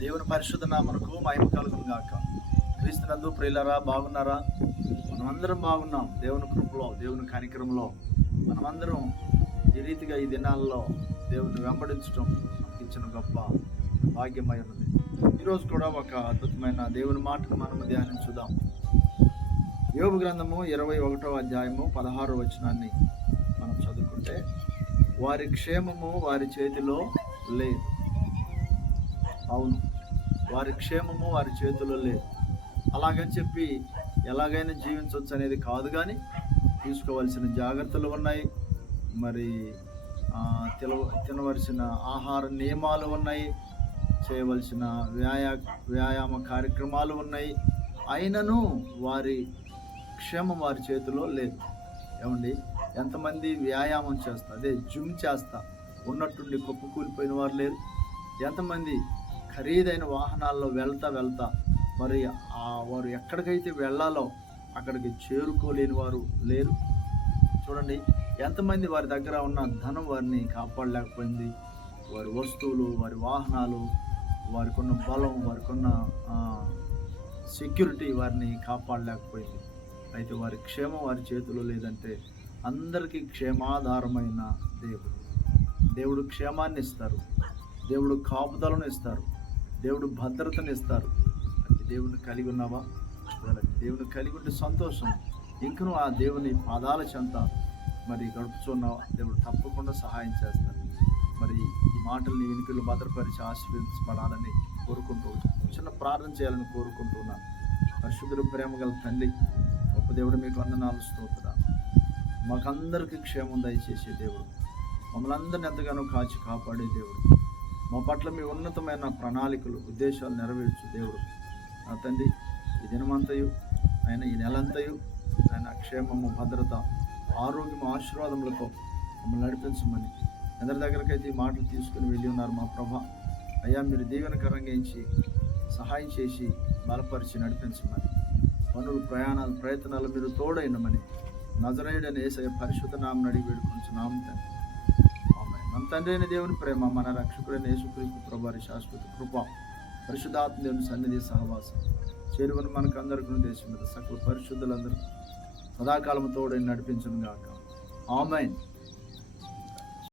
దేవుని పరిశుద్ధ నామనకు మహిమ కలుగును గాక. క్రీస్తునందు ప్రియులరా బాగున్నారా? మనమందరం బాగున్నాం. దేవుని కృపలో దేవుని కార్యక్రమంలో మనమందరం ఈ రీతిగా ఈ దినాల్లో దేవుని వెంబడించడం ఇచ్చిన గొప్ప భాగ్యమై ఉన్నది. ఈరోజు కూడా ఒక అద్భుతమైన దేవుని మాటను మనము ధ్యానించుదాం యోగు గ్రంథము ఇరవై ఒకటో అధ్యాయము పదహారో వచనాన్ని మనం చదువుకుంటే వారి క్షేమము వారి చేతిలో లేదు. అవును. వారి క్షేమము వారి చేతిలో లేదు. అలాగని చెప్పి ఎలాగైనా జీవించవచ్చు అనేది కాదు కానీ తీసుకోవాల్సిన జాగ్రత్తలు ఉన్నాయి. మరి తిన తినవలసిన ఆహార నియమాలు ఉన్నాయి. చేయవలసిన వ్యాయా వ్యాయామ కార్యక్రమాలు ఉన్నాయి. అయినను వారి క్షేమం వారి చేతిలో లేదు. ఏమండి? ఎంతమంది వ్యాయామం చేస్తా? అదే జిమ్ చేస్తా. ఉన్నట్టుండి కుప్ప కూలిపోయిన వారు లేరు. ఎంతమంది ఖరీదైన వాహనాల్లో వెళ్తా వెళ్తా మరి ఆ వారు ఎక్కడికైతే వెళ్ళాలో అక్కడికి చేరుకోలేని వారు లేరు. చూడండి ఎంతమంది వారి దగ్గర ఉన్న ధనం వారిని కాపాడలేకపోయింది. వారి వస్తువులు వారి వాహనాలు వారికి ఉన్న బలం వారికి ఉన్న సెక్యూరిటీ వారిని కాపాడలేకపోయింది. అయితే వారి క్షేమం వారి చేతిలో లేదంటే అందరికీ క్షేమాధారమైన దేవుడు. దేవుడు క్షేమాన్ని ఇస్తారు. దేవుడు కాపుదలను ఇస్తారు. దేవుడు భద్రతను ఇస్తారు అంటే దేవుని కలిగి ఉన్నావా? దేవుని కలిగి ఉంటే సంతోషం. ఇంకను ఆ దేవుని పాదాల చెంత మరి గడుపుచున్నావా దేవుడు తప్పకుండా సహాయం చేస్తాడు. మరి ఈ మాటల్ని వెనుకలు భద్రపరిచి ఆశీర్వదించబడాలని కోరుకుంటూ చిన్న ప్రార్థన చేయాలని కోరుకుంటున్నాను పరిశుద్ధుడు ప్రేమ గల తండ్రి గొప్ప దేవుడు మీకు వందనాలు స్తోత్ర మాకందరికీ క్షేమం దయచేసే దేవుడు. మమ్మల్ని అందరిని ఎంతగానో కాచి కాపాడే దేవుడు. మా పట్ల మీ ఉన్నతమైన ప్రణాళికలు ఉద్దేశాలు నెరవేర్చు దేవుడు. నా తండ్రి ఈ దినమంతయు ఆయన ఈ నెలంతయు ఆయన క్షేమము భద్రత ఆరోగ్యము ఆశీర్వాదములతో మమ్మల్ని నడిపించమని. అందరి దగ్గరకైతే ఈ మాటలు తీసుకుని వెళ్ళి ఉన్నారు మా ప్రభ. అయ్యా మీరు దీవెనకరంగా ఇచ్చి సహాయం చేసి బలపరిచి నడిపించమని. పనులు ప్రయాణాలు ప్రయత్నాలు మీరు తోడైనమని. నజరేయుడని ఏసయ పరిశుద్ధ నామని అడిగి వేడుకుంటున్నాం తండ్రి. తండ్రి అయిన దేవుని ప్రేమ మన రక్షకుడైన యేసుక్రీస్తు ప్రభారి శాశ్వత కృప పరిశుద్ధాత్మ దేవుని సన్నిధి సహవాసం చేరుకుని మనకు అందరికీ దేశం మీద సకల పరిశుద్ధులందరూ సదాకాలం తోడని నడిపించను గాక ఆమెన్.